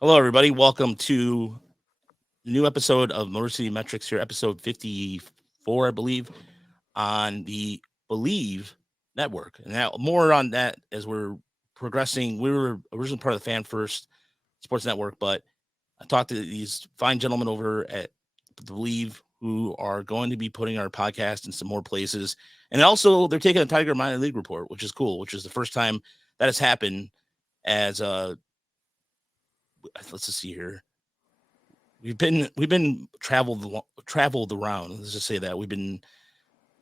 Hello, everybody. Welcome to a new episode of Motor City Metrics here, episode 54, I believe, on the Believe Network. And now more on that as we're progressing. We were originally part of the Fan First Sports Network, but I talked to these fine gentlemen over at Believe who are going to be putting our podcast in some more places. And also, they're taking a Tiger Minor League report, which is cool, which is the first time that has happened as let's just see here. We've been traveled around. Let's just say that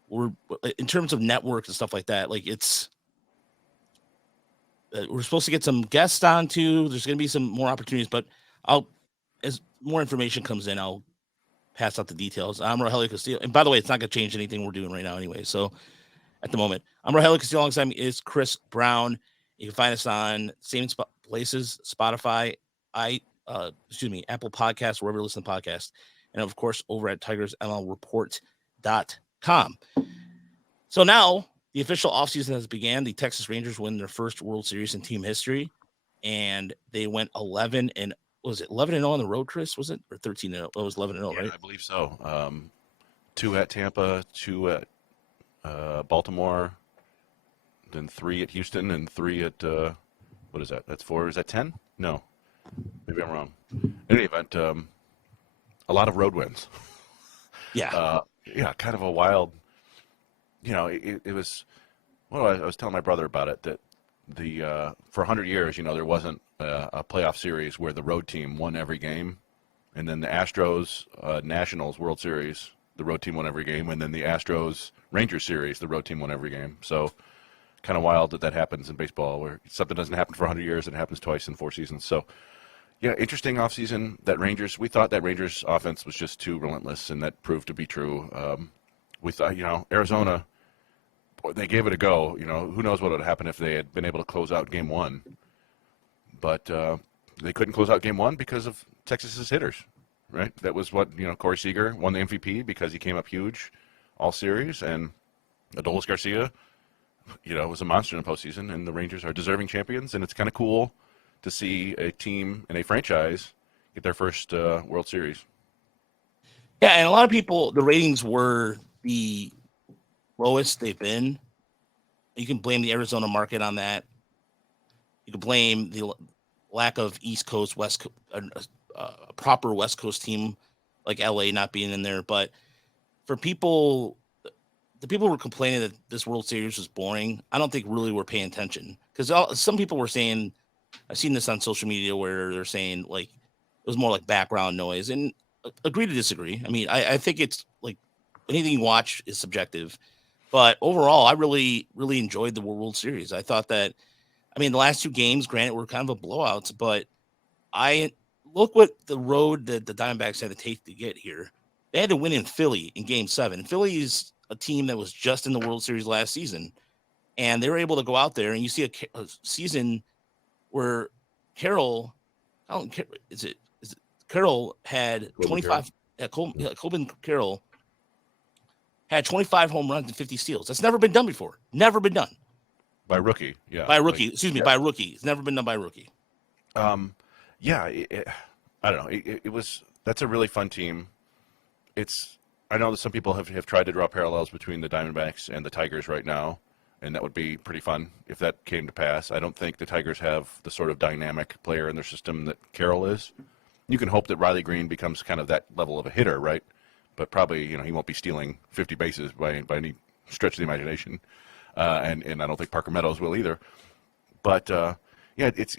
we're in terms of networks and stuff like that. Like we're supposed to get some guests on too. There's going to be some more opportunities, but I'll as more information comes in, I'll pass out the details. I'm Rogelio Castillo, and by the way, it's not going to change anything we're doing right now anyway. So at the moment, I'm Rogelio Castillo. Alongside me is Chris Brown. You can find us on same places: Spotify, Apple Podcasts, wherever you listen to podcasts, and of course over at TigersMLReport.com. So now the official offseason has began. The Texas Rangers win their first World Series in team history, and they went 11 and was it 11 and 0 on the road, Chris? Was it or 13 and 0? It was 11 and 0, Yeah, right? I believe so. Two at Tampa, two at Baltimore, then three at Houston, and three at what is that? That's four. Is that 10? No, maybe I'm wrong. In any event, a lot of road wins. Yeah. Yeah, kind of a wild. It was. Well, I was telling my brother about it that the for 100 years, there wasn't a playoff series where the road team won every game, and then the Astros Nationals World Series, the road team won every game, and then the Astros Rangers series, the road team won every game. So kind of wild that happens in baseball, where something doesn't happen for 100 years and it happens twice in 4 seasons. So yeah, interesting offseason. We thought that Rangers offense was just too relentless, and that proved to be true. We thought, Arizona, boy, they gave it a go. Who knows what would have happened if they had been able to close out game one. But they couldn't close out game one because of Texas's hitters, right? That was what, Corey Seager won the MVP because he came up huge all series, and Adolis Garcia, was a monster in the postseason, and the Rangers are deserving champions, and it's kind of cool to see a team and a franchise get their first World Series. Yeah, and a lot of people, the ratings were the lowest they've been. You can blame the Arizona market on that. You can blame the lack of East Coast, West Coast, a proper West Coast team like LA not being in there. But for people, the people were complaining that this World Series was boring. I don't think really were paying attention because some people were saying, I've seen this on social media where they're saying like it was more like background noise, and agree to disagree. I mean, I think it's like anything you watch is subjective, but overall, I really, really enjoyed the World Series. I thought that, I mean, the last two games, granted, were kind of a blowouts, but I look what the road that the Diamondbacks had to take to get here. They had to win in Philly in Game 7. Philly is a team that was just in the World Series last season, and they were able to go out there, and you see a season where Carroll, I don't care, is it Carroll had Corbin Carroll. 25. Corbin Carroll had 25 home runs and 50 steals. That's never been done before. Never been done By rookie, yeah. by a rookie. Excuse me, by a rookie. It's never been done by a rookie. Yeah, I don't know. That's a really fun team. I know that some people have tried to draw parallels between the Diamondbacks and the Tigers right now, and that would be pretty fun if that came to pass. I don't think the Tigers have the sort of dynamic player in their system that Carroll is. You can hope that Riley Green becomes kind of that level of a hitter, right? But probably, he won't be stealing 50 bases by any stretch of the imagination, and I don't think Parker Meadows will either. But yeah, it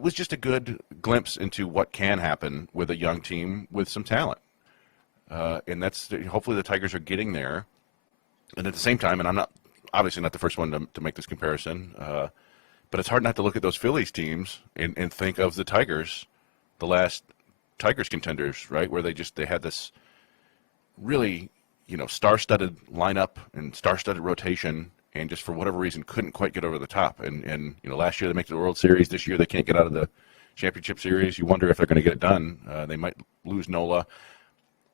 was just a good glimpse into what can happen with a young team with some talent, and that's hopefully the Tigers are getting there. And at the same time, and I'm not obviously not the first one to make this comparison, but it's hard not to look at those Phillies teams and think of the Tigers, the last Tigers contenders, right, where they had this really star-studded lineup and star-studded rotation, and just for whatever reason couldn't quite get over the top. And last year they made the World Series. This year they can't get out of the Championship Series. You wonder if they're going to get it done. They might lose Nola.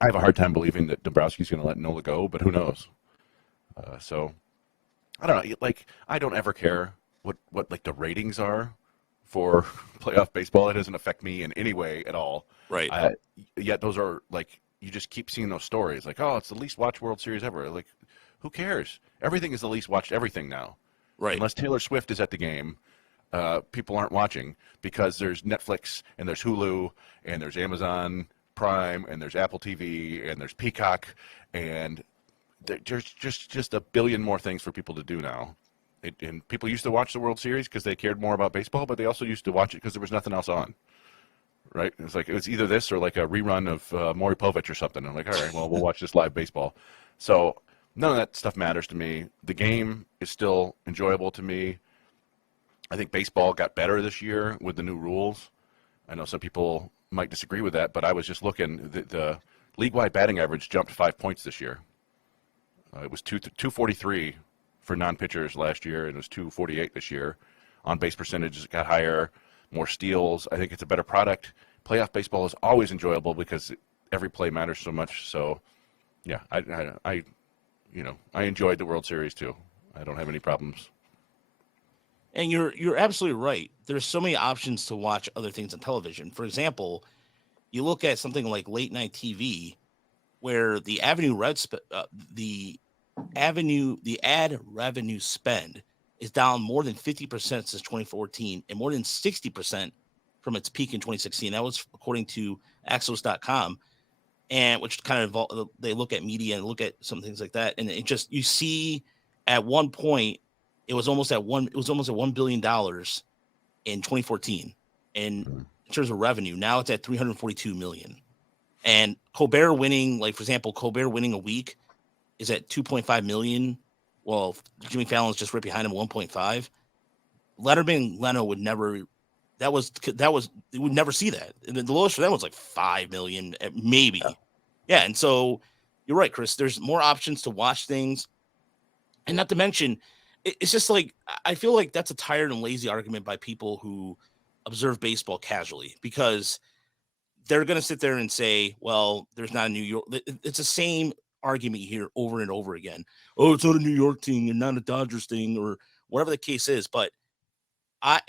I have a hard time believing that Dombrowski's going to let Nola go, but who knows? So I don't know. Like, I don't ever care what like the ratings are for playoff baseball. It doesn't affect me in any way at all. Right. Uh, Yet those are like you just keep seeing those stories like, oh, it's the least watched World Series ever. Like, who cares? Everything is the least watched everything now. Right. Unless Taylor Swift is at the game, people aren't watching because there's Netflix and there's Hulu and there's Amazon Prime and there's Apple TV and there's Peacock and there's just a billion more things for people to do now. And people used to watch the World Series because they cared more about baseball, but they also used to watch it because there was nothing else on. Right? It's like it was either this or like a rerun of Maury Povich or something. I'm like, all right, well, we'll watch this live baseball. So none of that stuff matters to me. The game is still enjoyable to me. I think baseball got better this year with the new rules. I know some people might disagree with that, but I was just looking. The league-wide batting average jumped 5 points this year. It was 243 for non-pitchers last year, and it was 248 this year. On-base percentage got higher, more steals. I think it's a better product. Playoff baseball is always enjoyable because every play matters so much. So, yeah, I enjoyed the World Series too. I don't have any problems. And you're absolutely right. There's so many options to watch other things on television. For example, you look at something like late night TV, where the ad revenue spend is down more than 50% since 2014 and more than 60% from its peak in 2016. That was according to Axos.com, and which kind of they look at media and look at some things like that, and it just you see at one point it was almost at $1 billion in 2014 in terms of revenue. Now it's at 342 million. And Colbert winning, like for example, Colbert winning a week is at 2.5 million. Well, Jimmy Fallon's just right behind him, 1.5. Letterman and Leno would never. That was you would never see that. And the lowest for them was like 5 million, maybe. Yeah, and so you're right, Chris. There's more options to watch things, and not to mention, it's just like I feel like that's a tired and lazy argument by people who observe baseball casually because they're going to sit there and say, well, there's not a New York. It's the same argument you hear over and over again. Oh, it's not a New York thing and not a Dodgers thing or whatever the case is. But I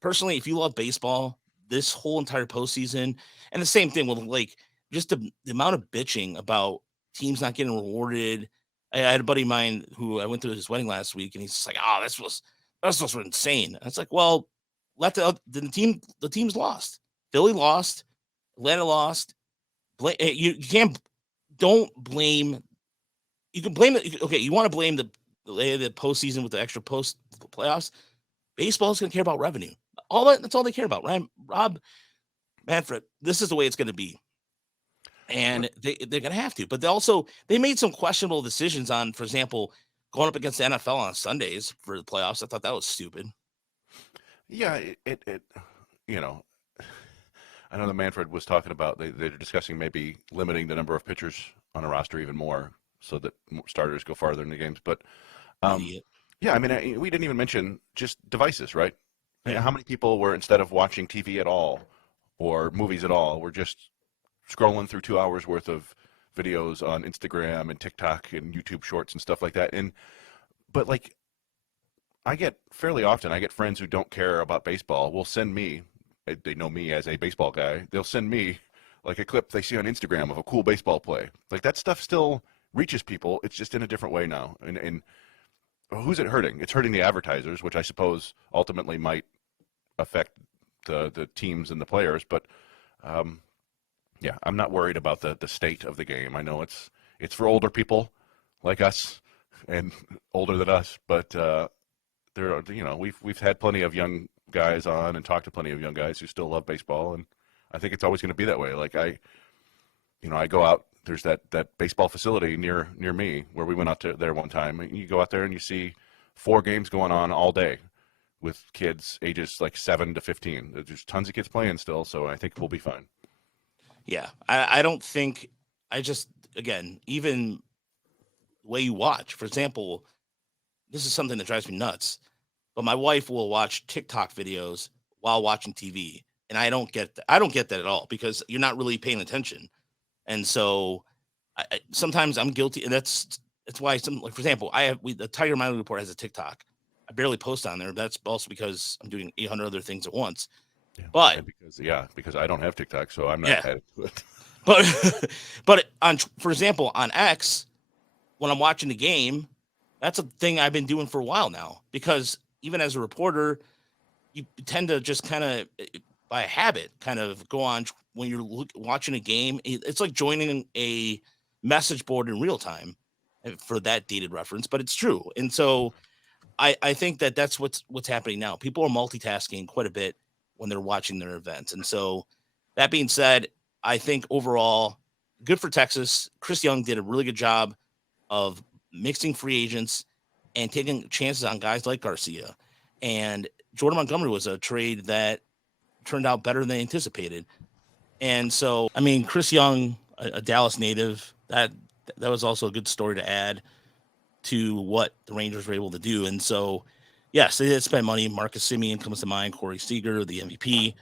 personally, if you love baseball, this whole entire postseason, and the same thing with like just the amount of bitching about teams not getting rewarded. I had a buddy of mine who I went to his wedding last week, and he's just like, "Oh, this was insane." And it's like, well, let the teams lost. Philly lost. Atlanta lost. You can't don't blame. You can blame it. Okay, you want to blame the postseason with the extra post playoffs. Baseball is going to care about revenue. That's all they care about. Right? Rob Manfred, this is the way it's going to be, and they're going to have to. But they made some questionable decisions on, for example, going up against the NFL on Sundays for the playoffs. I thought that was stupid. Yeah, it you know, I know that Manfred was talking about they're discussing maybe limiting the number of pitchers on a roster even more so that starters go farther in the games. But um, Idiot. yeah, I mean, we didn't even mention just devices, right? Yeah. How many people were instead of watching TV at all or movies at all, were just scrolling through 2 hours worth of videos on Instagram and TikTok and YouTube Shorts and stuff like that. But like I get friends who don't care about baseball will send me, they know me as a baseball guy, they'll send me like a clip they see on Instagram of a cool baseball play. Like that stuff still reaches people. It's just in a different way now. And who's it hurting? It's hurting the advertisers, which I suppose ultimately might affect the teams and the players. But um, yeah, I'm not worried about the state of the game. I know it's for older people like us and older than us, but there are, we've had plenty of young guys on and talked to plenty of young guys who still love baseball, and I think it's always going to be that way. Like I go out. There's that baseball facility near me where we went out to there one time. And you go out there and you see 4 games going on all day with kids ages like 7 to 15. There's tons of kids playing still, so I think we'll be fine. Yeah. I don't think I just again even the way you watch. For example, this is something that drives me nuts. But my wife will watch TikTok videos while watching TV, and I don't get that at all because you're not really paying attention. And so sometimes I'm guilty, and that's why some like for example, the Tiger Mining Report has a TikTok. I barely post on there. That's also because I'm doing 800 other things at once. Yeah. But And because I don't have TikTok, so I'm not yeah, added to it. but for example, on X, when I'm watching the game, that's a thing I've been doing for a while now. Because even as a reporter, you tend to just kind of by habit kind of go on when you're watching a game. It's like joining a message board in real time, for that dated reference, but it's true. And so I think that that's what's happening now. People are multitasking quite a bit when they're watching their events. And so that being said, I think overall, good for Texas. Chris Young did a really good job of mixing free agents and taking chances on guys like Garcia. And Jordan Montgomery was a trade that turned out better than they anticipated. And so, I mean, Chris Young, a Dallas native, that was also a good story to add to what the Rangers were able to do. And so, yes, they did spend money. Marcus Semien comes to mind, Corey Seager, the MVP,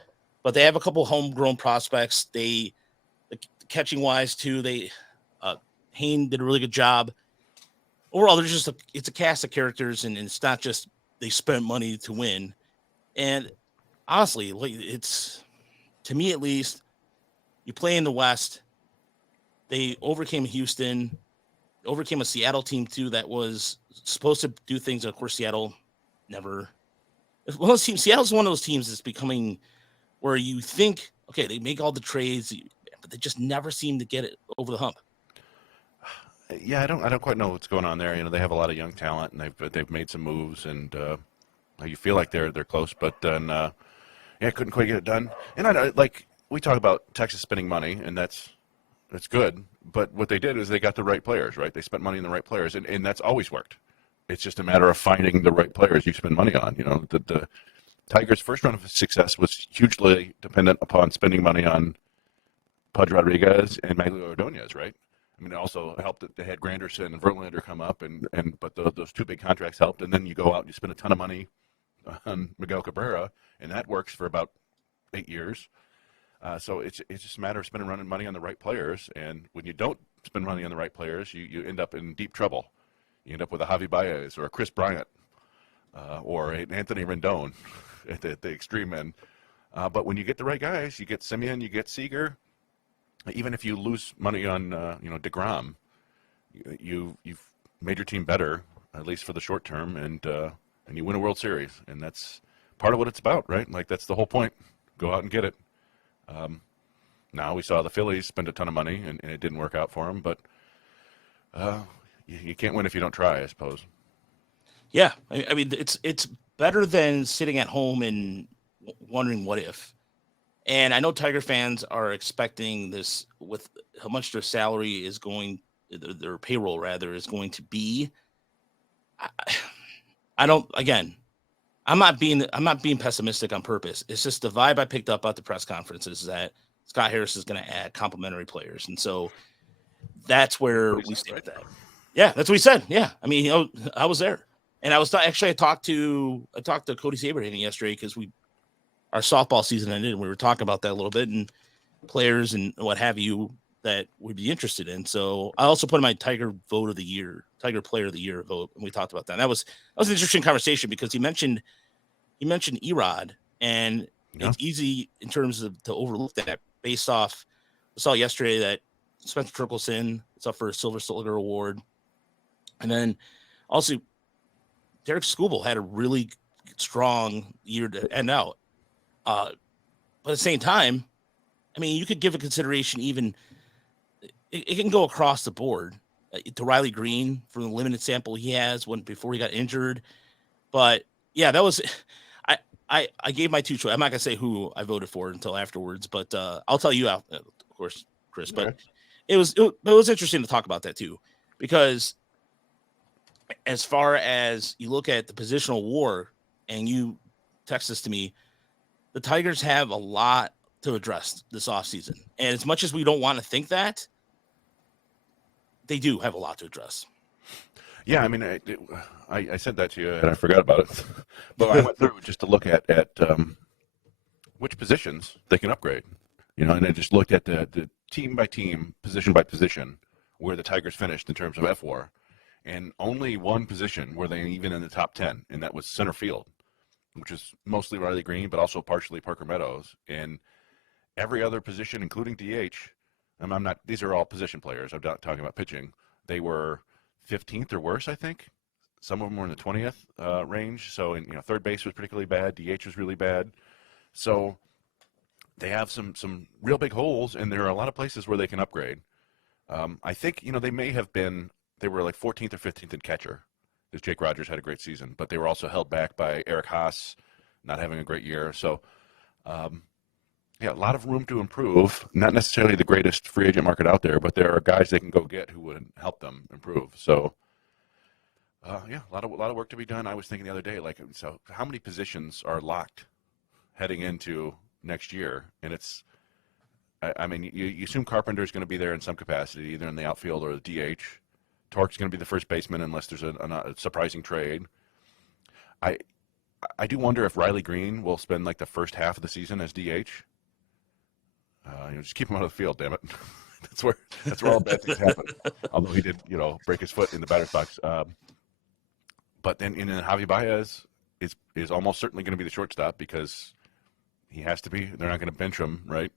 but they have a couple homegrown prospects. The catching wise too, Hayne did a really good job. Overall, there's just it's a cast of characters, and it's not just they spent money to win. And honestly, like, it's, to me at least, you play in the West. They overcame Houston, overcame a Seattle team too that was supposed to do things. Of course, Seattle never. One of those teams, Seattle's one of those teams that's becoming where you think, okay, they make all the trades, but they just never seem to get it over the hump. Yeah, I don't quite know what's going on there. You know, they have a lot of young talent, and they've made some moves, and you feel like they're close, but then yeah, couldn't quite get it done. And I know, like, we talk about Texas spending money, and that's good. But what they did is they got the right players, right? They spent money on the right players, and that's always worked. It's just a matter of finding the right players you spend money on. You know, the Tigers' first run of success was hugely dependent upon spending money on Pudge Rodriguez and Maglio Ordonez, right? I mean, it also helped that they had Granderson and Verlander come up, but those two big contracts helped. And then you go out and you spend a ton of money on Miguel Cabrera, and that works for about 8 years. So it's just a matter of spending running money on the right players. And when you don't spend money on the right players, you end up in deep trouble. You end up with a Javi Baez or a Chris Bryant or an Anthony Rendon at the extreme end. But when you get the right guys, you get Semien, you get Seager. Even if you lose money on DeGrom, you've made your team better, at least for the short term, and you win a World Series, and that's part of what it's about, right? Like, that's the whole point. Go out and get it. Now we saw the Phillies spend a ton of money, and it didn't work out for them, but you can't win if you don't try, I suppose. Yeah, I mean, it's better than sitting at home and wondering what if. And I know Tiger fans are expecting this with how much their salary is going, their payroll rather, is going to be. I, I don't. Again, I'm not being pessimistic on purpose. It's just the vibe I picked up at the press conferences that Scott Harris is going to add complimentary players, and so that's where we stand with that. Yeah, that's what he said. Yeah, I mean, I was there, and I talked to Cody Saberhagen yesterday because our softball season ended, and we were talking about that a little bit and players and what have you that would be interested in. So I also put in my Tiger Player of the Year vote, and we talked about that. And that was an interesting conversation because he mentioned Erod, and Yeah. it's easy in terms of to overlook that based off. I saw yesterday that Spencer Torkelson is up for a Silver Slugger Award, and then also Derek Skubal had a really strong year to end out. But at the same time, I mean, you could give a consideration even. It can go across the board to Riley Green from the limited sample he has before he got injured. But yeah, that was. I gave my two choices. I'm not gonna say who I voted for until afterwards, but I'll tell you out, of course, Chris. But it was interesting to talk about that too, because as far as you look at the positional war, and you text this to me, the Tigers have a lot to address this offseason. And as much as we don't want to think that, they do have a lot to address. Yeah, I mean, I said that to you, and I forgot about it. But I went through just to look at which positions they can upgrade. And I just looked at the team by team, position by position, where the Tigers finished in terms of FWAR. and only one position were they even in the top 10, and that was center field, which is mostly Riley Green, but also partially Parker Meadows. And every other position, including DH, I'm not, these are all position players. I'm not talking about pitching. They were 15th or worse, I think. Some of them were in the 20th range. So, third base was particularly bad. DH was really bad. So they have some real big holes, and there are a lot of places where they can upgrade. I think, they were like 14th or 15th in catcher, because Jake Rogers had a great season, but they were also held back by Eric Haas not having a great year. So, yeah, a lot of room to improve. Not necessarily the greatest free agent market out there, but there are guys they can go get who would help them improve. So, yeah, a lot of work to be done. I was thinking the other day, like, so how many positions are locked heading into next year? And it's, I mean, you assume Carpenter is going to be there in some capacity, either in the outfield or the DH. Torque's going to be the first baseman unless there's a surprising trade. I do wonder if Riley Green will spend like the first half of the season as DH. Just keep him out of the field, damn it. that's where all bad things happen. Although he did, break his foot in the batter's box. But then Javi Baez is almost certainly going to be the shortstop because he has to be. They're not going to bench him, right?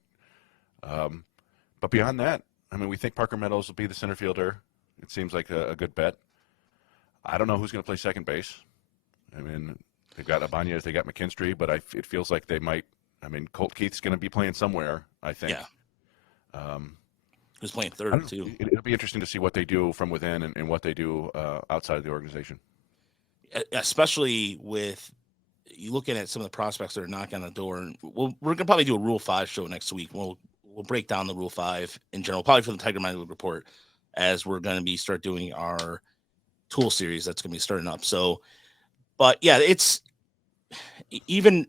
But beyond that, I mean, we think Parker Meadows will be the center fielder. It seems like a good bet. I don't know who's going to play second base. I mean, they've got Ibanez, they got McKinstry, but it feels like they might. I mean, Colt Keith's going to be playing somewhere, I think. Yeah. Who's playing third, too. It'll be interesting to see what they do from within and what they do outside of the organization. Especially with you looking at some of the prospects that are knocking on the door. And we're going to probably do a Rule 5 show next week. We'll break down the Rule 5 in general, probably for the Tiger Minor League Report, as we're going to start doing our tool series that's going to be starting up. So, but yeah, it's even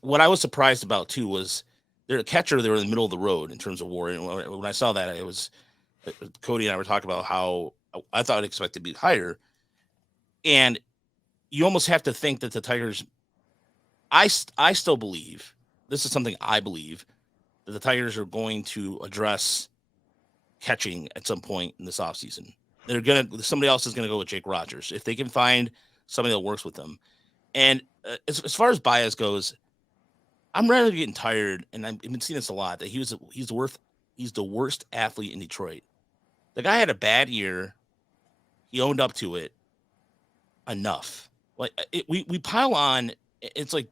what I was surprised about too was their catcher. They were in the middle of the road in terms of WAR. And when I saw that, it was Cody and I were talking about how I thought I'd expect to be higher. And you almost have to think that the Tigers, I still believe, this is something I believe, that the Tigers are going to address catching at some point in this offseason. Somebody else is going to go with Jake Rogers if they can find somebody that works with them. And as far as Baez goes, I'm really getting tired, and I've been seeing this a lot, that he's the worst athlete in Detroit. The guy had a bad year. He owned up to it. Enough. Like we pile on. It's like,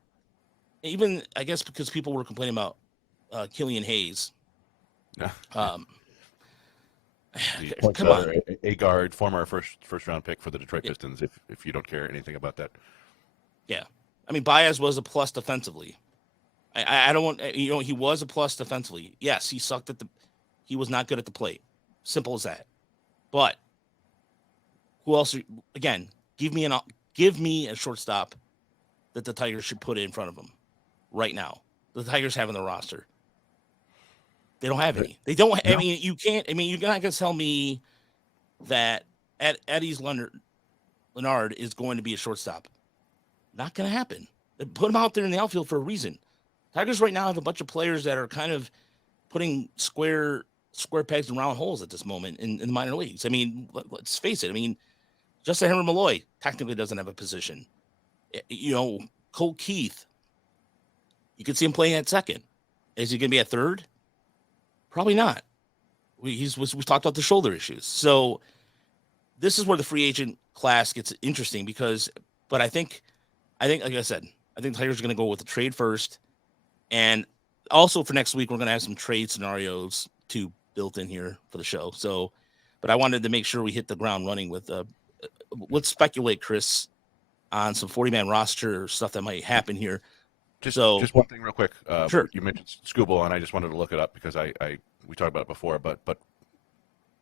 even I guess because people were complaining about Killian Hayes. Yeah. Come on, a guard, former first round pick for the Detroit Pistons. If you don't care anything about that. Yeah, I mean Baez was a plus defensively. I don't want he was a plus defensively. Yes, he sucked he was not good at the plate. Simple as that. But who else? Again, give me a shortstop that the Tigers should put in front of them right now. The Tigers have in the roster. They don't have any. They don't. No. I mean, you can't. I mean, you're not going to tell me that Eddie's Leonard is going to be a shortstop. Not going to happen. They put him out there in the outfield for a reason. Tigers right now have a bunch of players that are kind of putting square pegs in round holes at this moment in the minor leagues. I mean, let's face it. I mean, Justin Henry Malloy technically doesn't have a position. Colt Keith, you can see him playing at second. Is he going to be at third? Probably not. We've talked about the shoulder issues. So this is where the free agent class gets interesting but I think, like I said, I think the Tigers are going to go with the trade first. And also for next week, we're going to have some trade scenarios too built in here for the show. So, but I wanted to make sure we hit the ground running with, let's speculate, Chris, on some 40-man roster stuff that might happen here. Just one thing real quick. Sure. You mentioned Scooble, and I just wanted to look it up because we talked about it before, but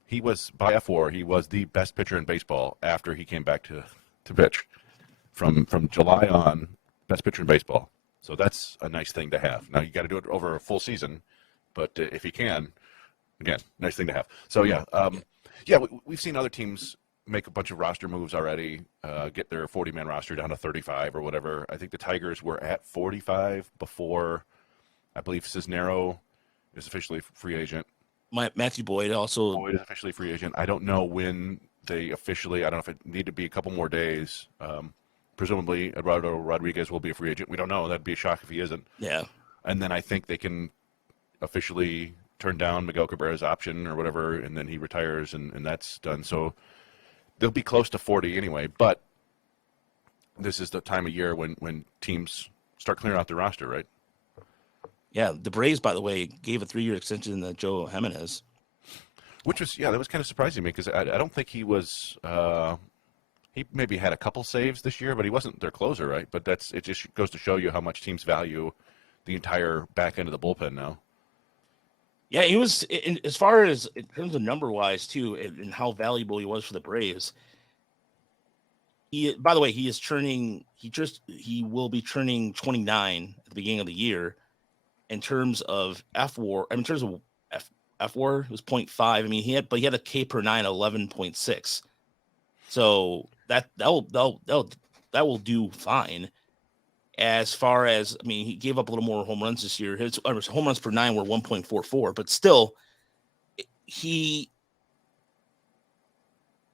he was, by F4, he was the best pitcher in baseball after he came back to pitch. From July on, best pitcher in baseball. So that's a nice thing to have. Now, you got to do it over a full season, but if you can, again, nice thing to have. So, yeah, we've seen other teams make a bunch of roster moves already, get their 40-man roster down to 35 or whatever. I think the Tigers were at 45 before, I believe, Cisnero is officially free agent. Matthew Boyd also. Boyd is officially free agent. I don't know when they officially, I don't know if it need to be a couple more days. Presumably, Eduardo Rodriguez will be a free agent. We don't know. That'd be a shock if he isn't. Yeah. And then I think they can officially turn down Miguel Cabrera's option or whatever, and then he retires, and that's done. So they'll be close to 40 anyway. But this is the time of year when teams start clearing out the roster, right? Yeah. The Braves, by the way, gave a 3-year extension to Joe Jimenez. Which was, yeah, that was kind of surprising me because I don't think he was. He maybe had a couple saves this year, but he wasn't their closer, right? But it just goes to show you how much teams value the entire back end of the bullpen now. Yeah, he was as far as in terms of number wise too, and how valuable he was for the Braves. He, by the way, he is turning. He will be turning 29 at the beginning of the year. In terms of FWAR, I mean, in terms of FWAR, it was 0.5. I mean, he had a K per 9 11.6. So that will do fine. As far as, I mean, he gave up a little more home runs this year. His home runs per 9 were 1.44, but still, he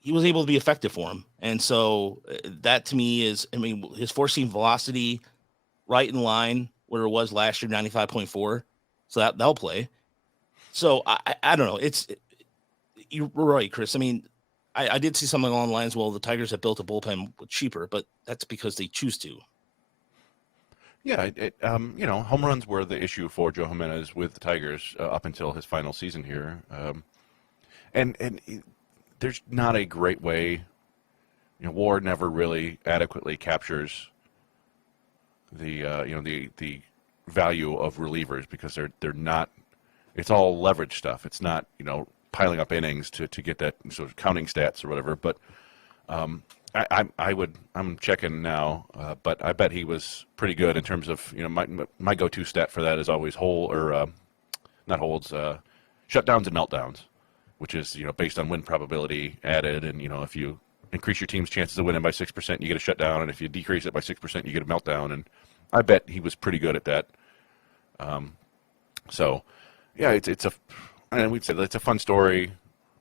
was able to be effective for him. And so that to me is, I mean, his four seam velocity right in line where it was last year, 95.4. So that'll play. So I don't know. You're right, Chris. I mean, I did see something along the lines. Well, the Tigers have built a bullpen cheaper, but that's because they choose to. Yeah, home runs were the issue for Joe Jimenez with the Tigers up until his final season here, and there's not a great way. WAR never really adequately captures the the value of relievers because they're not. It's all leverage stuff. It's not piling up innings to get that sort of counting stats or whatever. But I'm checking now, but I bet he was pretty good in terms of my go-to stat for that is always not holds, shutdowns and meltdowns, which is based on win probability added, and if you increase your team's chances of winning by 6%, you get a shutdown, and if you decrease it by 6%, you get a meltdown, and I bet he was pretty good at that. So yeah, and we'd say it's a fun story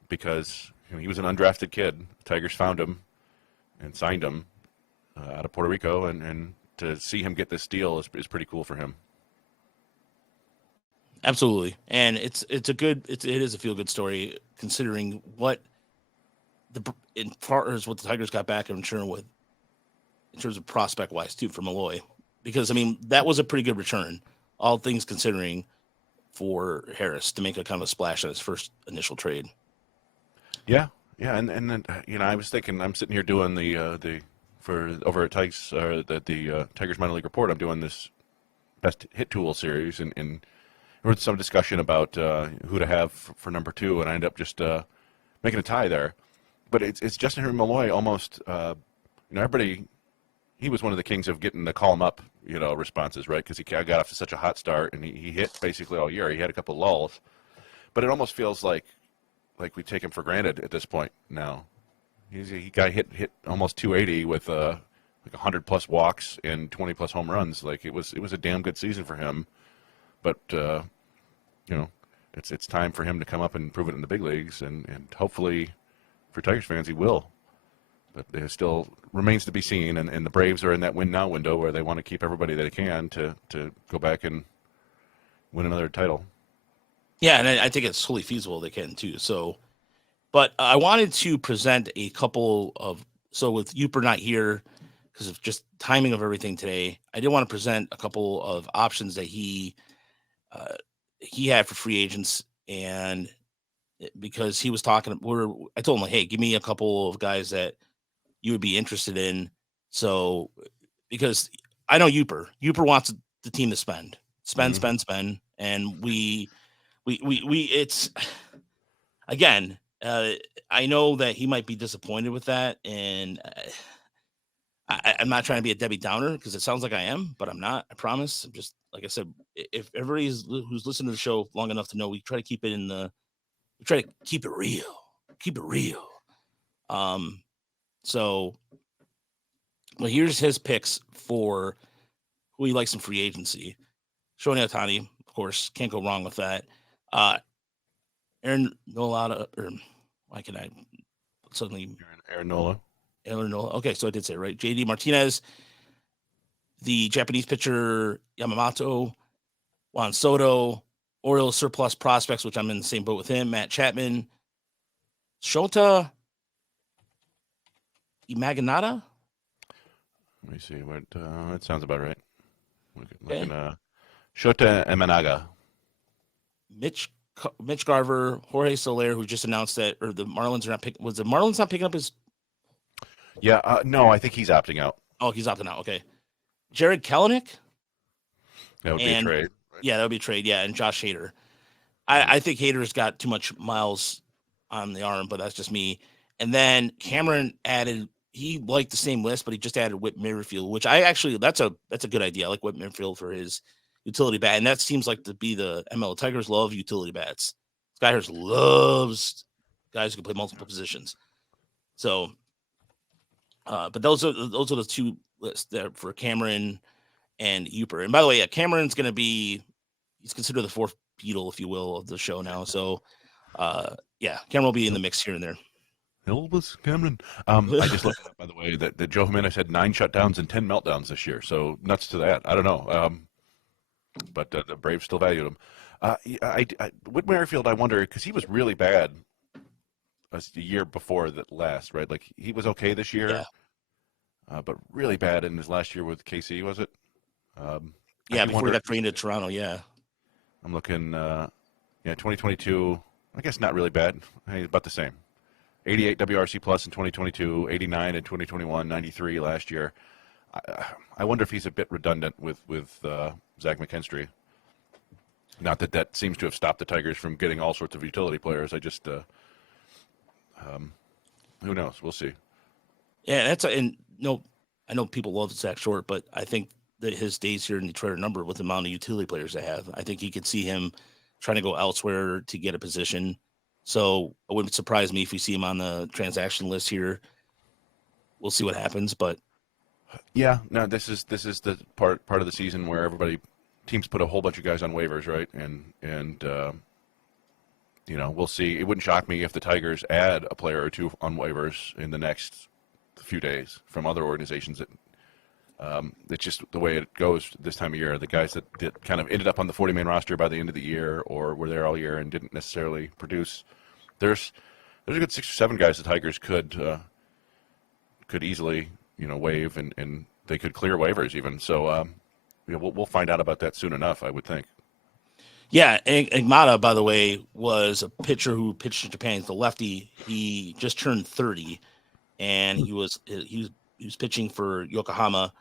because he was an undrafted kid. The Tigers found him and signed him out of Puerto Rico, and to see him get this deal is pretty cool for him. Absolutely, and it is a feel good story considering what in far as what the Tigers got back in terms of prospect wise too for Malloy, because I mean that was a pretty good return, all things considering, for Harris to make a kind of a splash on his first initial trade. Yeah, and then I was thinking I'm sitting here doing the for over at Tigers the Tigers minor league report. I'm doing this best hit tool series, and there was some discussion about who to have for number 2, and I ended up just making a tie there. But it's Justin Henry Malloy almost. Everybody. He was one of the kings of getting the call him up, responses, right? Because he got off to such a hot start, and he hit basically all year. He had a couple of lulls, but it almost feels like we take him for granted at this point now. He got hit almost 280 with like 100 plus walks and 20 plus home runs. Like it was a damn good season for him. But it's time for him to come up and prove it in the big leagues, and hopefully for Tigers fans he will. But it still remains to be seen, and the Braves are in that win now window where they want to keep everybody they can to go back and win another title. Yeah, and I think it's totally feasible they can too. So, but I wanted to present a couple of, so with Uper not here because of just timing of everything today, I did want to present a couple of options that he had for free agents, and because he was talking, I told him like, hey, give me a couple of guys that you would be interested in. So because I know Uper wants the team to spend, and we it's again. I know that he might be disappointed with that, and I'm not trying to be a Debbie Downer because it sounds like I am, but I'm not. I promise. I'm just like I said. If everybody's who's listened to the show long enough to know, we try to keep it we try to keep it real. So, well, here's his picks for who he likes in free agency. Shohei Ohtani, of course, can't go wrong with that. Aaron Nolata, or why can I suddenly Aaron Nola. Illinois. Okay, so I did say it right. JD Martinez, the Japanese pitcher Yamamoto, Juan Soto, Orioles surplus prospects, which I'm in the same boat with him. Matt Chapman, Shota Imaginata. Let me see. What that sounds about right. Okay, Looking, Shota Emanaga. Mitch Mitch Garver, Jorge Soler, who just announced that, or the Marlins are not picking. Was the Marlins not picking up his? Yeah, no, I think he's opting out. Oh, he's opting out. Okay, Jared Kelenic, That would be a and trade. Right? yeah, that would be a trade. Yeah, and Josh Hader. Mm-hmm. I think Hader's got too much miles on the arm, but that's just me. And then Cameron added. He liked the same list, but he just added Whit Merrifield, which I actually that's a good idea. I like Whit Merrifield for his utility bat, and that seems like to be the ML. Tigers love utility bats. Skyhurst loves guys who can play multiple positions. So, but those are the two lists there for Cameron and Uper. And by the way, yeah, Cameron's going to be he's considered the fourth Beatle, if you will, of the show now. So, yeah, Cameron will be in the mix here and there. Elvis Cameron. I just looked it up, by the way, that Joe Jimenez had 9 shutdowns and 10 meltdowns this year. So nuts to that. I don't know. But the Braves still valued him. Whit Merrifield, I wonder, because he was really bad the year before that last, right? Like he was okay this year, but really bad in his last year with KC, was it? Yeah, before he got traded to Toronto. Yeah, I'm looking. Yeah, 2022. I guess not really bad. Hey, about the same. 88 WRC plus in 2022, 89 in 2021, 93 last year. I wonder if he's a bit redundant with Zach McKinstry. Not that that seems to have stopped the Tigers from getting all sorts of utility players. I just, who knows? We'll see. yeah, and no, I know people love Zach Short, but I think that his days here in Detroit are numbered with the amount of utility players they have. I think you could see him trying to go elsewhere to get a position. So it wouldn't surprise me if we see him on the transaction list here. We'll see what happens, but yeah, no, this is the part of the season where teams put a whole bunch of guys on waivers, right? And we'll see. It wouldn't shock me if the Tigers add a player or two on waivers in the next few days from other organizations. It's just the way it goes this time of year. The guys that kind of ended up on the 40-man roster by the end of the year or were there all year and didn't necessarily produce. There's a good 6 or 7 guys the Tigers could easily waive and they could clear waivers even. So we'll find out about that soon enough, I would think. yeah, Igmata, by the way, was a pitcher who pitched in Japan. He's the lefty. He just turned 30, and he was pitching for Yokohama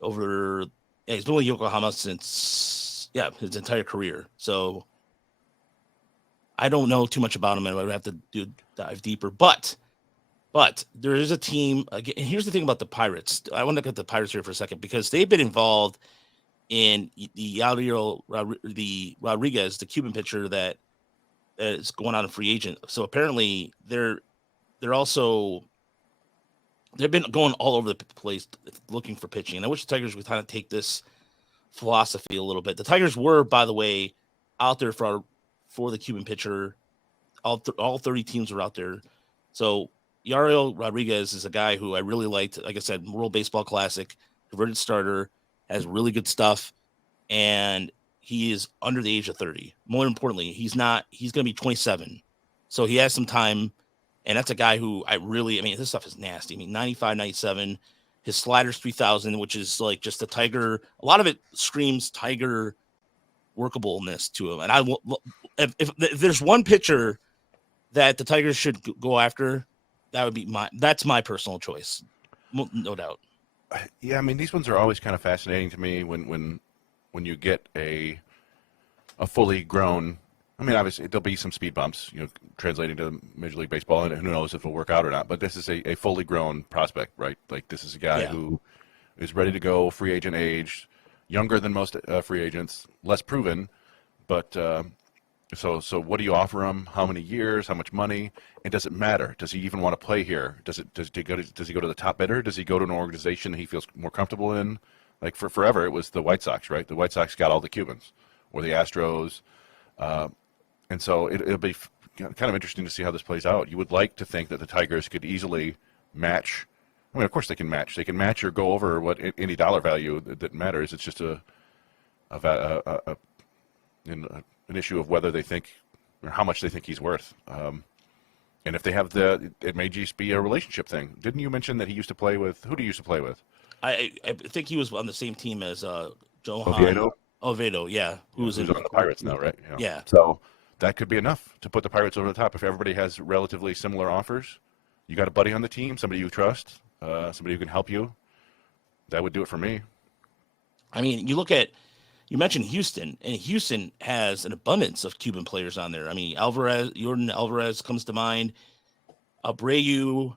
over. Yeah, he's been with Yokohama since his entire career. So I don't know too much about him, and I would have to dive deeper. But there is a team. Again, and here's the thing about the Pirates. I want to look at the Pirates here for a second because they've been involved in the Yadier Rodriguez, the Cuban pitcher that is going on a free agent. So apparently they've been going all over the place looking for pitching. And I wish the Tigers would kind of take this philosophy a little bit. The Tigers were, by the way, out there for the Cuban pitcher. All 30 teams were out there. So Yariel Rodriguez is a guy who I really liked. Like I said, World Baseball Classic, converted starter, has really good stuff, and he is under the age of 30. More importantly, he's going to be 27. So he has some time, and that's a guy who this stuff is nasty. 95, 97, his slider's 3,000, which is like just a Tiger. A lot of it screams Tiger workableness to him. And if there's one pitcher that the Tigers should go after, that would be that's my personal choice. No doubt. Yeah, these ones are always kind of fascinating to me when you get a fully grown. Obviously there'll be some speed bumps, translating to Major League Baseball, and who knows if it'll work out or not. But this is a fully grown prospect, right? Like this is a guy who is ready to go, free agent age, younger than most free agents, less proven, but. So what do you offer him? How many years? How much money? And does it matter? Does he even want to play here? Does he go to the top bidder? Does he go to an organization he feels more comfortable in? Like for forever, it was the White Sox, right? The White Sox got all the Cubans, or the Astros, and so it'll be kind of interesting to see how this plays out. You would like to think that the Tigers could easily match. I mean, of course they can match. They can match or go over what any dollar value that matters. It's just an issue of whether they think or how much they think he's worth. And if they have it may just be a relationship thing. Didn't you mention that he used to play with? Who do you used to play with? I think he was on the same team as Johan Oviedo. Oviedo, yeah, Who's on the Pirates now, right? Yeah. So that could be enough to put the Pirates over the top. If everybody has relatively similar offers, you got a buddy on the team, somebody you trust, somebody who can help you. That would do it for me. I mean, you mentioned Houston, and Houston has an abundance of Cuban players on there. I mean, Jordan Alvarez comes to mind. Abreu,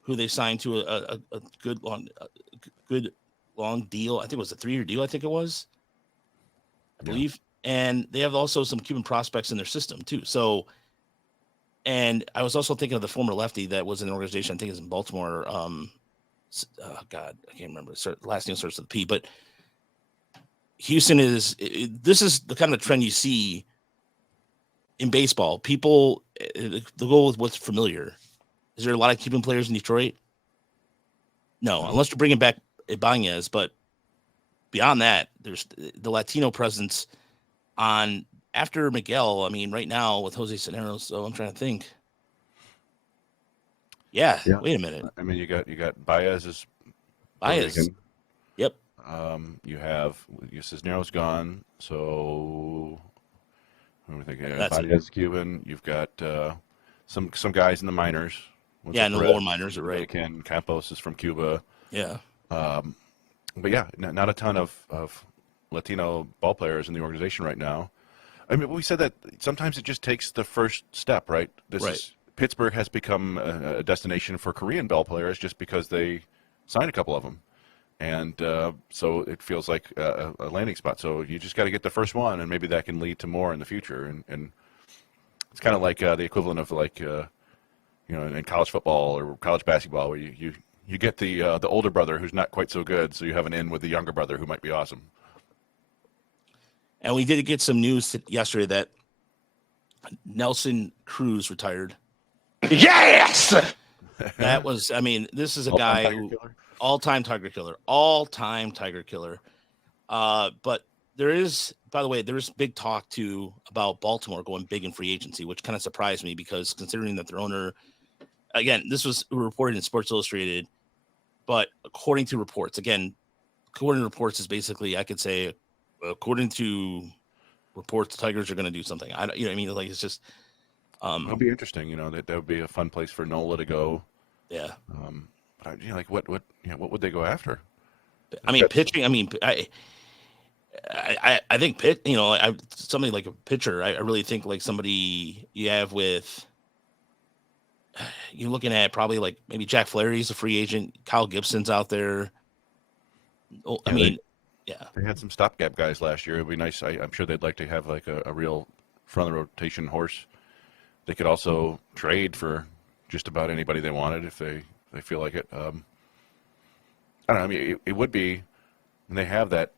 who they signed to a good long deal. I think it was a 3-year deal. I think it was, I believe. And they have also some Cuban prospects in their system too. So, and I was also thinking of the former lefty that was in the organization. I think it's in Baltimore. Oh God, I can't remember. Last name starts with a P, but Houston this is the kind of trend you see in baseball. People, they'll go with what's familiar. Is there a lot of Cuban players in Detroit? No, unless you're bringing back Ibanez. But beyond that, there's the Latino presence on after Miguel. I mean, right now with Jose Cisneros. So I'm trying to think. Yeah. Wait a minute. I mean, you got Baez is Baez. Yep. You have Cisneros gone, so what do we think? Baez Cuban. You've got some guys in the minors. Yeah, in the lower minors, are right. Ken Campos is from Cuba. Yeah. But yeah, not a ton of Latino ball players in the organization right now. I mean, we said that sometimes it just takes the first step, right? Pittsburgh has become a destination for Korean ball players just because they signed a couple of them. And so it feels like a landing spot. So you just got to get the first one, and maybe that can lead to more in the future. And it's kind of like the equivalent of like, in college football or college basketball, where you get the older brother who's not quite so good, so you have an in with the younger brother who might be awesome. And we did get some news yesterday that Nelson Cruz retired. Yes! That was, I mean, this is a guy who all-time Tiger killer. But there is, by the way, there is big talk too about Baltimore going big in free agency, which kind of surprised me because considering that their owner, again, this was reported in Sports Illustrated, but according to reports is basically, I could say, according to reports, the Tigers are going to do something. You know what I mean? Like, it's just, it'll be interesting. That would be a fun place for Nola to go. Yeah. But like what would they go after? I mean, pitching. I mean, I think somebody like a pitcher. I really think like somebody you have with. You're looking at probably like maybe Jack Flaherty's a free agent. Kyle Gibson's out there. Oh, I mean, they had some stopgap guys last year. It'd be nice. I'm sure they'd like to have like a real front of the rotation horse. They could also trade for just about anybody they wanted if they feel like it. I don't know. I mean, it would be, when they have that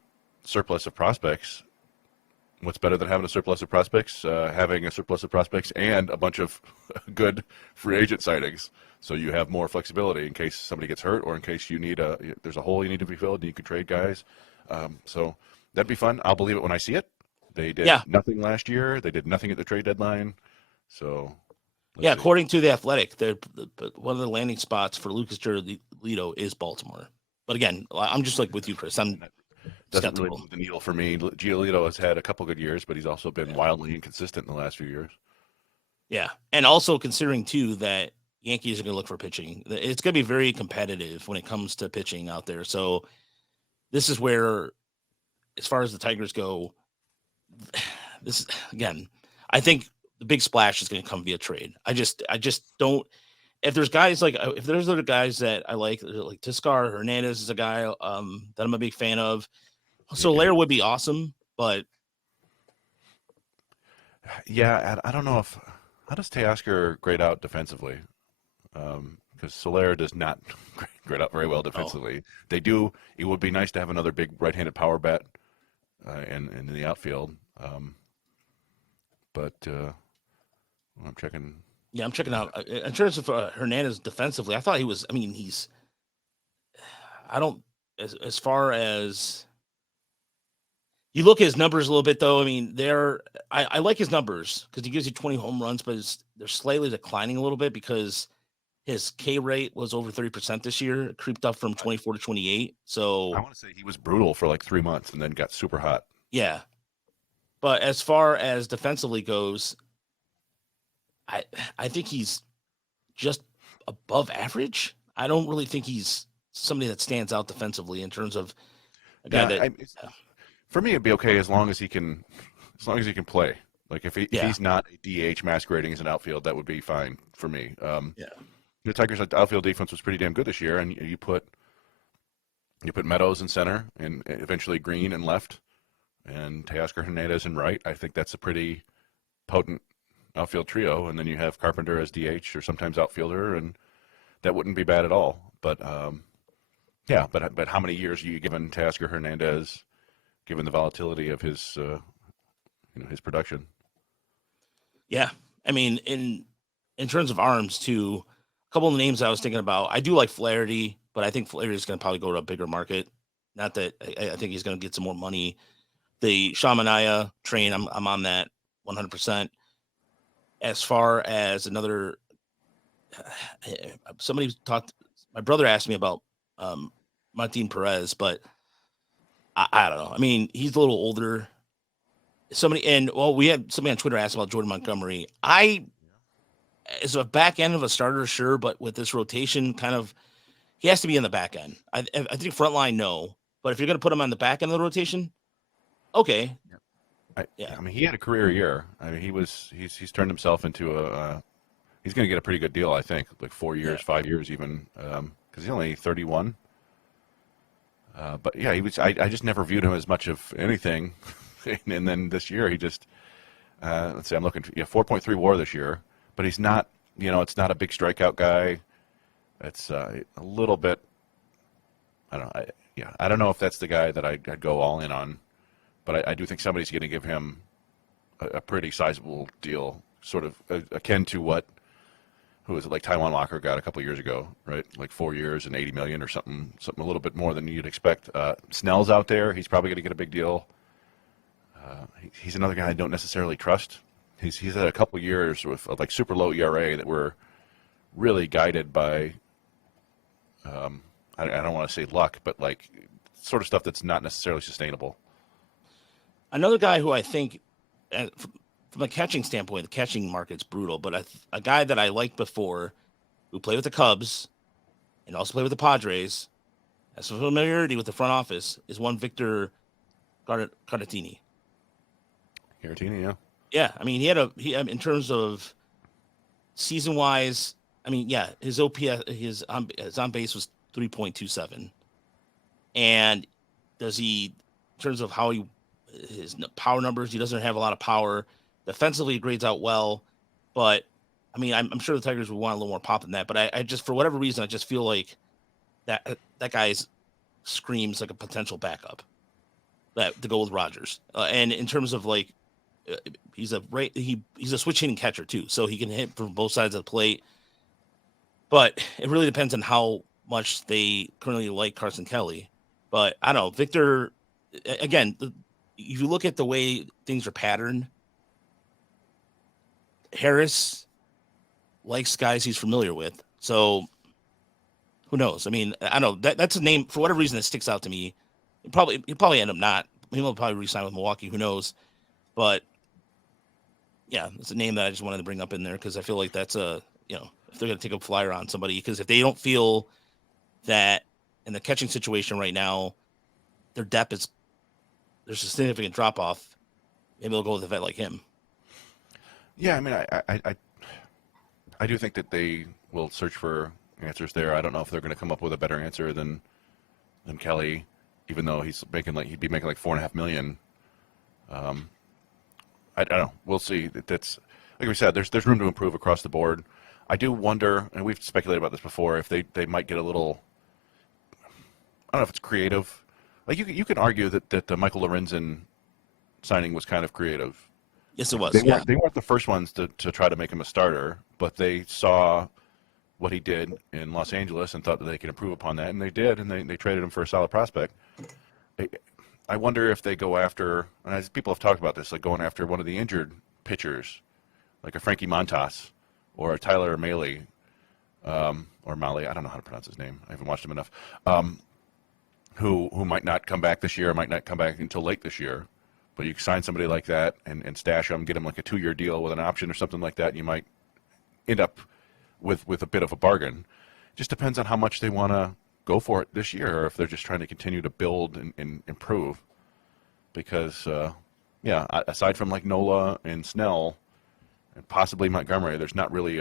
surplus of prospects. What's better than having a surplus of prospects? Having a surplus of prospects and a bunch of good free agent signings, so you have more flexibility in case somebody gets hurt or in case there's a hole you need to be filled and you could trade guys. So that'd be fun. I'll believe it when I see it. They did nothing last year. They did nothing at the trade deadline. So according to the Athletic, one of the landing spots for Lucas Giolito is Baltimore. But again, I'm just like with you, Chris. Doesn't really move the needle for me. Giolito has had a couple good years, but he's also been wildly inconsistent in the last few years. Yeah, and also considering too that Yankees are going to look for pitching, it's going to be very competitive when it comes to pitching out there. So this is where, as far as the Tigers go, this again, I think the big splash is going to come via trade. I just don't. If there's other guys that I like Tiscar Hernandez is a guy that I'm a big fan of. Soler would be awesome, but I don't know how does Teoscar grade out defensively? Because Soler does not grade out very well defensively. They do. It would be nice to have another big right-handed power bat in the outfield. But I'm checking. Yeah, I'm checking out. In terms of Hernandez defensively, I thought he was. I mean, he's. I don't. As far as you look at his numbers a little bit, though, I mean, I like his numbers because he gives you 20 home runs, but they're slightly declining a little bit because his K rate was over 30% this year. It creeped up from 24 to 28. I So want to say he was brutal for like 3 months and then got super hot. yeah, but as far as defensively goes, I I think he's just above average. I don't really think he's somebody that stands out defensively in terms of a guy Yeah, that. for me, it'd be okay as long as he can play. Like if Yeah, he's not a DH masquerading as an outfield, that would be fine for me. yeah, The Tigers' outfield defense was pretty damn good this year, and you put Meadows in center, and eventually Green in left, and Teoscar Hernandez in right. I think that's a pretty potent outfield trio, and then you have Carpenter as DH or sometimes outfielder, and that wouldn't be bad at all. But yeah, but how many years are you given Teoscar Hernandez, given the volatility of his his production? yeah. I mean, in terms of arms, too, a couple of the names I was thinking about. I do like Flaherty, but I think Flaherty is going to probably go to a bigger market. Not that I think he's going to get some more money. The Shamanaya train, I'm on that 100%. As far as another, somebody talked. My brother asked me about Martin Perez, but I don't know. I mean, he's a little older. We had somebody on Twitter ask about Jordan Montgomery. As a back end of a starter, sure, but with this rotation, kind of, he has to be in the back end. I think front line, no, but if you're going to put him on the back end of the rotation, okay, yeah, I mean, he had a career year. I mean, he's turned himself into he's going to get a pretty good deal, I think, like 4 years, yeah. 5 years even, because he's only 31. But yeah, he was. I just never viewed him as much of anything, and then this year he just let's see, I'm looking. 4.3 WAR this year, but he's not. It's not a big strikeout guy. It's a little bit. I don't know. I don't know if that's the guy that I'd go all in on, but I do think somebody's going to give him a pretty sizable deal, sort of akin to what who was it, like Taiwan Walker got a couple years ago, right? Like 4 years and 80 million or something a little bit more than you'd expect. Snell's out there; he's probably going to get a big deal. He's another guy I don't necessarily trust. He's had a couple years with like super low ERA that were really guided by I don't want to say luck, but like sort of stuff that's not necessarily sustainable. Another guy who I think, from a catching standpoint, the catching market's brutal, but a guy that I liked before, who played with the Cubs and also played with the Padres, has some familiarity with the front office, is one Victor Cardatini. Caratini, yeah. Yeah, I mean, in terms of season wise, I mean, yeah, his OPS, his on base was 3.27, and does he, in terms of his power numbers, he doesn't have a lot of power. Defensively, he grades out well, but I mean, I'm sure the Tigers would want a little more pop than that. But I just, for whatever reason, I just feel like that guy screams like a potential backup that to go with Rogers. And in terms of like, he's a switch hitting catcher too, so he can hit from both sides of the plate. But it really depends on how much they currently like Carson Kelly. But I don't know, Victor. Again, if you look at the way things are patterned, Harris likes guys he's familiar with. So who knows? I mean, I don't know. That's a name for whatever reason that sticks out to me. He'll probably end up not. He'll probably re-sign with Milwaukee. Who knows? But yeah, it's a name that I just wanted to bring up in there because I feel like that's if they're going to take a flyer on somebody, because if they don't feel that in the catching situation right now, there's a significant drop off, maybe they'll go with a vet like him. Yeah, I mean, I do think that they will search for answers there. I don't know if they're going to come up with a better answer than Kelly, even though he'd be making like $4.5 million. I don't know. We'll see. That's like we said. There's room to improve across the board. I do wonder, and we've speculated about this before, if they might get a little. I don't know if it's creative. Like you can argue that the Michael Lorenzen signing was kind of creative. Yes, it was. They Yeah. weren't the first ones to try to make him a starter, but they saw what he did in Los Angeles and thought that they could improve upon that, and they did, and they traded him for a solid prospect. I, I wonder if they go after, and as people have talked about this, like going after one of the injured pitchers, like a Frankie Montas or a Tyler Mahle, or Mali, I don't know how to pronounce his name. I haven't watched him enough. Who might not come back this year, might not come back until late this year. But you sign somebody like that and stash them, get them like a 2-year deal with an option or something like that, and you might end up with a bit of a bargain. Just depends on how much they want to go for it this year, or if they're just trying to continue to build and improve. Because, aside from like Nola and Snell and possibly Montgomery, there's not really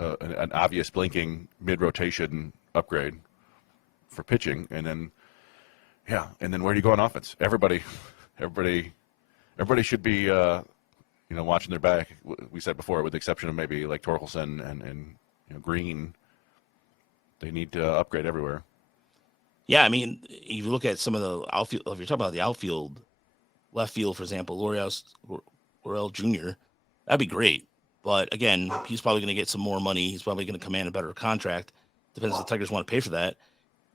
an obvious blinking mid-rotation upgrade for pitching. And then where do you go on offense? Everybody should be watching their back. We said before, with the exception of maybe like Torkelson and Green, they need to upgrade everywhere. Yeah, I mean, if you look at some of the outfield, if you're talking about the outfield, left field, for example, L'Oreal Jr., that'd be great. But again, he's probably going to get some more money. He's probably going to command a better contract. Depends if the Tigers want to pay for that.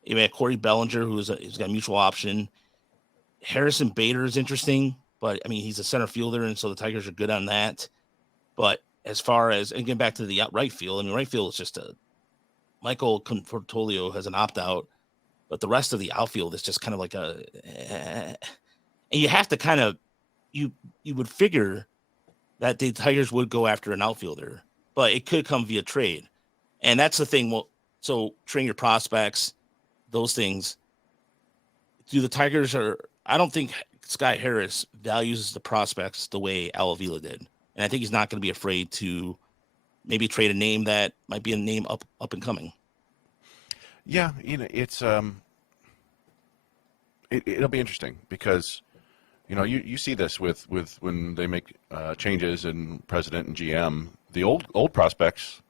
You have Corey Bellinger, who's got a mutual option. Harrison Bader is interesting, but I mean, he's a center fielder, and so the Tigers are good on that. But as far as, and getting back to the right field, I mean, right field is just Michael Confortolio has an opt out, but the rest of the outfield is just kind of like and you have to kind of, you would figure that the Tigers would go after an outfielder, but it could come via trade. And that's the thing. Well, so train your prospects, those things. Do the Tigers I don't think Scott Harris values the prospects the way Al Avila did. And I think he's not going to be afraid to maybe trade a name that might be a name up and coming. Yeah, it's it'll be interesting because you see this with when they make changes in president and GM, the old prospects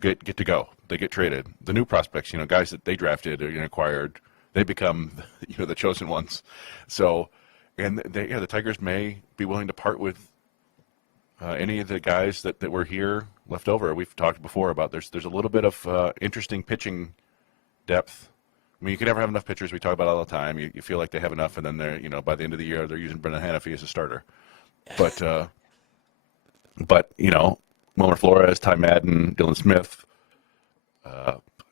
get to go. They get traded. The new prospects, guys that they drafted or acquired, they become the chosen ones. So, and the Tigers may be willing to part with any of the guys that were here left over. We've talked before about there's a little bit of interesting pitching depth. I mean, you can never have enough pitchers. We talk about it all the time. You feel like they have enough, and then they're by the end of the year they're using Brendan Hannafy as a starter. But Wilmer Flores, Ty Madden, Dylan Smith,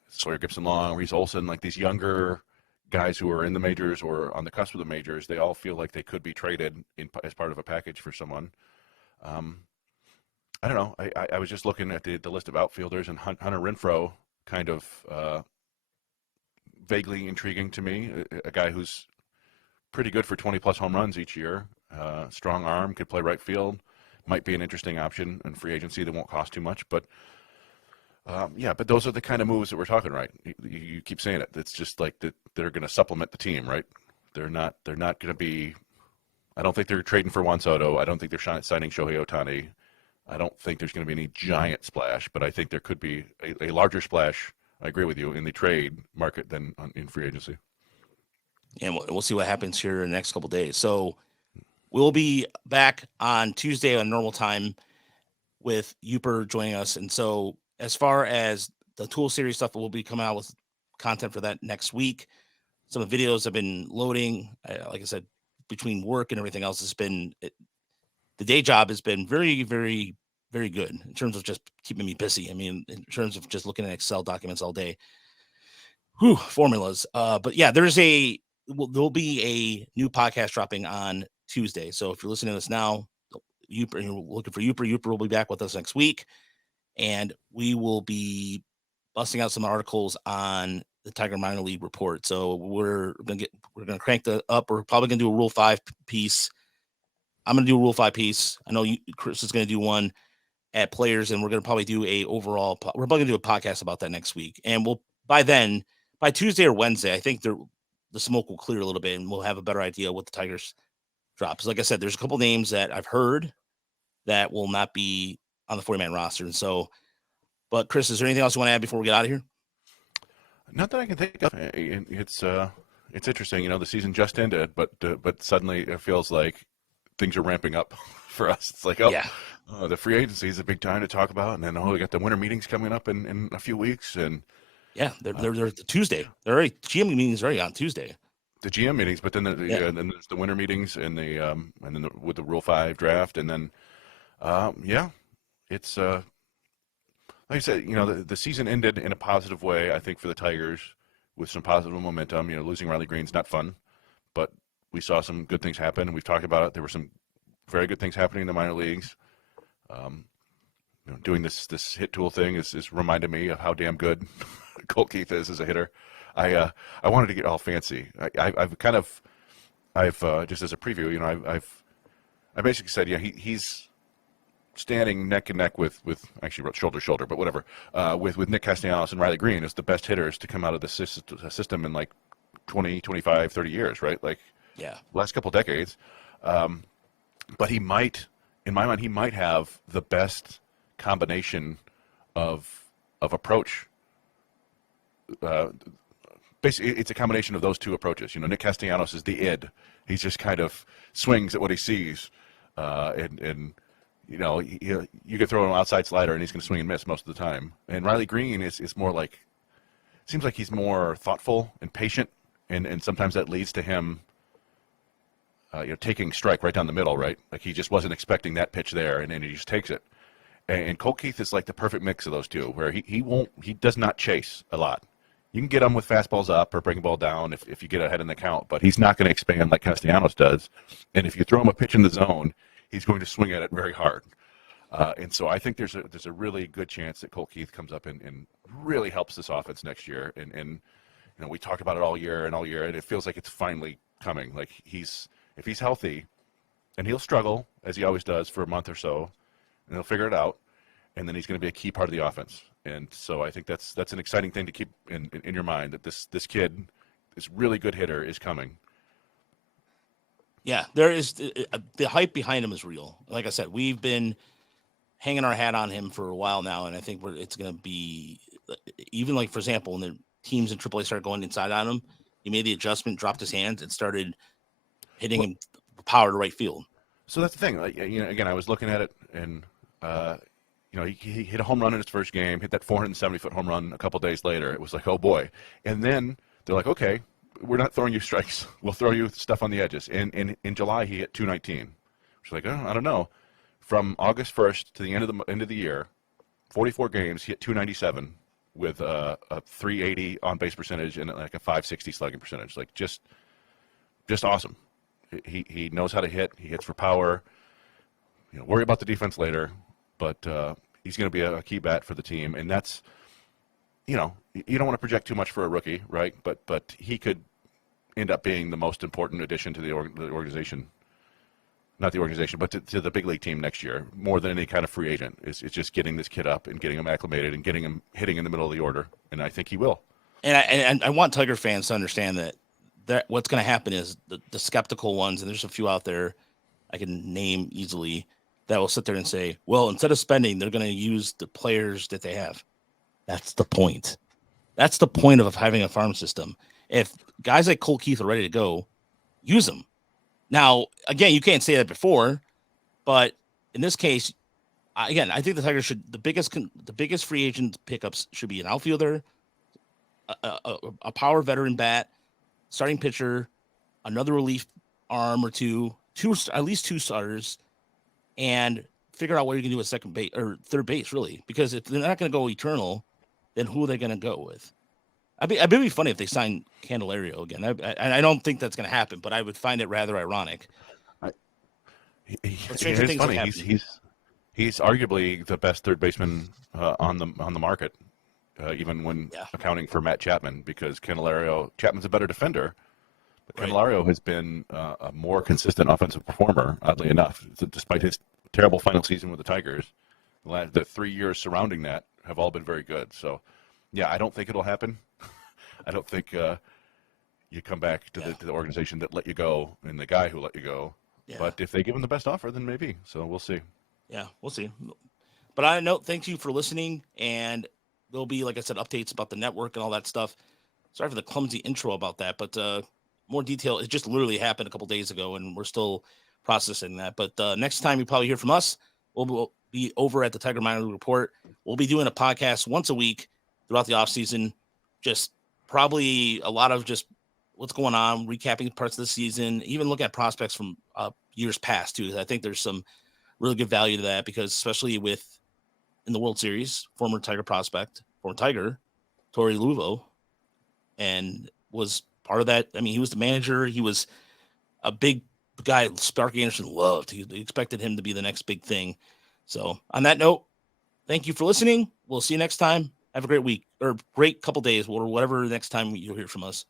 Sawyer Gibson Long, Reese Olson, like these younger guys who are in the majors or on the cusp of the majors, they all feel like they could be traded as part of a package for someone. I don't know. I was just looking at the list of outfielders, and Hunter Renfroe kind of vaguely intriguing to me. A guy who's pretty good for 20-plus home runs each year. Strong arm, could play right field. Might be an interesting option in free agency that won't cost too much. But, but those are the kind of moves that we're talking, right? You keep saying it. It's just like that they're going to supplement the team, right? They're not going to be – I don't think they're trading for Juan Soto. I don't think they're signing Shohei Ohtani. I don't think there's going to be any giant splash, but I think there could be a larger splash, I agree with you, in the trade market than in free agency. And we'll see what happens here in the next couple of days. So we'll be back on Tuesday on normal time with Uper joining us. And so as far as the Tool Series stuff, we'll be coming out with content for that next week. Some of the videos have been loading. Like I said, between work and everything else, the day job has been very, very, very good in terms of just keeping me busy. I mean, in terms of just looking at Excel documents all day. Formulas. But yeah, there'll be a new podcast dropping on Tuesday. So if you're listening to this now, Uper, and you're looking for Uper will be back with us next week, and we will be busting out some articles on the Tiger minor league report. So we're gonna crank up. We're probably gonna do a Rule 5 piece. I'm gonna do a Rule 5 piece. I know Chris is gonna do one at players, and we're gonna probably do we're probably gonna do a podcast about that next week. And by Tuesday or Wednesday, I think the smoke will clear a little bit, and we'll have a better idea what the Tigers drop. So like I said, there's a couple names that I've heard that will not be on the 40-man roster. And so, but Chris, is there anything else you want to add before we get out of here? Not that I can think of. It's interesting. The season just ended, but suddenly it feels like things are ramping up for us. It's like, Yeah, the free agency is a big time to talk about, and then we got the winter meetings coming up in a few weeks, and yeah. They're Tuesday. They're already GM meetings already on Tuesday. the GM meetings, but then Yeah. then there's the winter meetings and with the Rule 5 draft, and then it's like I said, the season ended in a positive way. I think for the Tigers with some positive momentum. Losing Riley Green's not fun, but we saw some good things happen. We've talked about it. There were some very good things happening in the minor leagues. Um, doing this hit tool thing is reminded me of how damn good Colt Keith is as a hitter. I wanted to get all fancy. I've just as a preview, I basically said, he's standing neck and neck with actually wrote shoulder to shoulder, but whatever, with Nick Castellanos and Riley Green as the best hitters to come out of the system in like 20, 25, 30 years, right? Like, Yeah. last couple decades. But he might, in my mind, he might have the best combination of approach. Basically, it's a combination of those two approaches. Nick Castellanos is the id. He's just kind of swings at what he sees, and you could throw an outside slider and he's going to swing and miss most of the time. And Riley Green is more like, seems like he's more thoughtful and patient, and sometimes that leads to him, taking strike right down the middle, right? Like he just wasn't expecting that pitch there, and then he just takes it. And Colt Keith is like the perfect mix of those two, where he does not chase a lot. You can get him with fastballs up or bring the ball down if you get ahead in the count, but he's not going to expand like Castellanos does. And if you throw him a pitch in the zone, he's going to swing at it very hard. And so I think there's a really good chance that Colt Keith comes up and really helps this offense next year. And we talked about it all year, and it feels like it's finally coming. Like if he's healthy, and he'll struggle as he always does for a month or so, and he'll figure it out, and then he's going to be a key part of the offense. And so I think that's an exciting thing to keep in your mind, that this kid, this really good hitter, is coming. Yeah, there is the hype behind him is real. Like I said, we've been hanging our hat on him for a while now, and I think it's going to be, even like, for example, when the teams in AAA started going inside on him, he made the adjustment, dropped his hands, and started hitting him power to right field. So that's the thing. Like, again, I was looking at it, and he hit a home run in his first game, hit that 470-foot home run a couple days later. It was like, oh boy. And then they're like, okay, we're not throwing you strikes. We'll throw you stuff on the edges. And in July, he hit 219. Which is like, I don't know. From August 1st to the end of the year, 44 games, he hit 297 with a 380 on base percentage and like a 560 slugging percentage. Like just awesome. He knows how to hit. He hits for power. Worry about the defense later, but he's going to be a key bat for the team. And that's, you don't want to project too much for a rookie, right? But he could end up being the most important addition to the organization. Not the organization, but to the big league team next year, more than any kind of free agent. It's just getting this kid up and getting him acclimated and getting him hitting in the middle of the order, and I think he will. And I want Tiger fans to understand that what's going to happen is the skeptical ones, and there's a few out there I can name easily, that will sit there and say, well, instead of spending, they're going to use the players that they have. That's the point. That's the point of having a farm system. If guys like Colt Keith are ready to go, use them. Now, again, you can't say that before, but in this case, I think the Tigers the biggest free agent pickups should be an outfielder, a power veteran bat, starting pitcher, another relief arm or two, at least two starters, and figure out what you're going to do at second base or third base, really. Because if they're not going to go eternal, then who are they going to go with? It'd be funny if they signed Candelario again. I don't think that's going to happen, but I would find it rather ironic. It's funny. He's arguably the best third baseman on the market, even when accounting for Matt Chapman, because Chapman's a better defender, but Candelario has been a more consistent offensive performer, oddly enough, despite his terrible final season with the Tigers. The 3 years surrounding that have all been very good. So, yeah, I don't think it'll happen. I don't think you come back to the organization that let you go and the guy who let you go. Yeah. But if they give him the best offer, then maybe. So we'll see. Yeah, we'll see. But I know, thank you for listening. And there'll be, like I said, updates about the network and all that stuff. Sorry for the clumsy intro about that, but more detail. It just literally happened a couple days ago, and we're still processing that. But next time you probably hear from us, we'll be over at the Tiger Minor League Report. We'll be doing a podcast once a week throughout the offseason. Just probably a lot of just what's going on, recapping parts of the season, even look at prospects from years past too. I think there's some really good value to that because especially with in the World Series, former Tiger prospect, former Tiger, Torey Luvo, and was part of that. I mean, he was the manager. He was a big guy Sparky Anderson loved. He expected him to be the next big thing. So on that note, thank you for listening. We'll see you next time. Have a great week or great couple days or whatever next time you'll hear from us.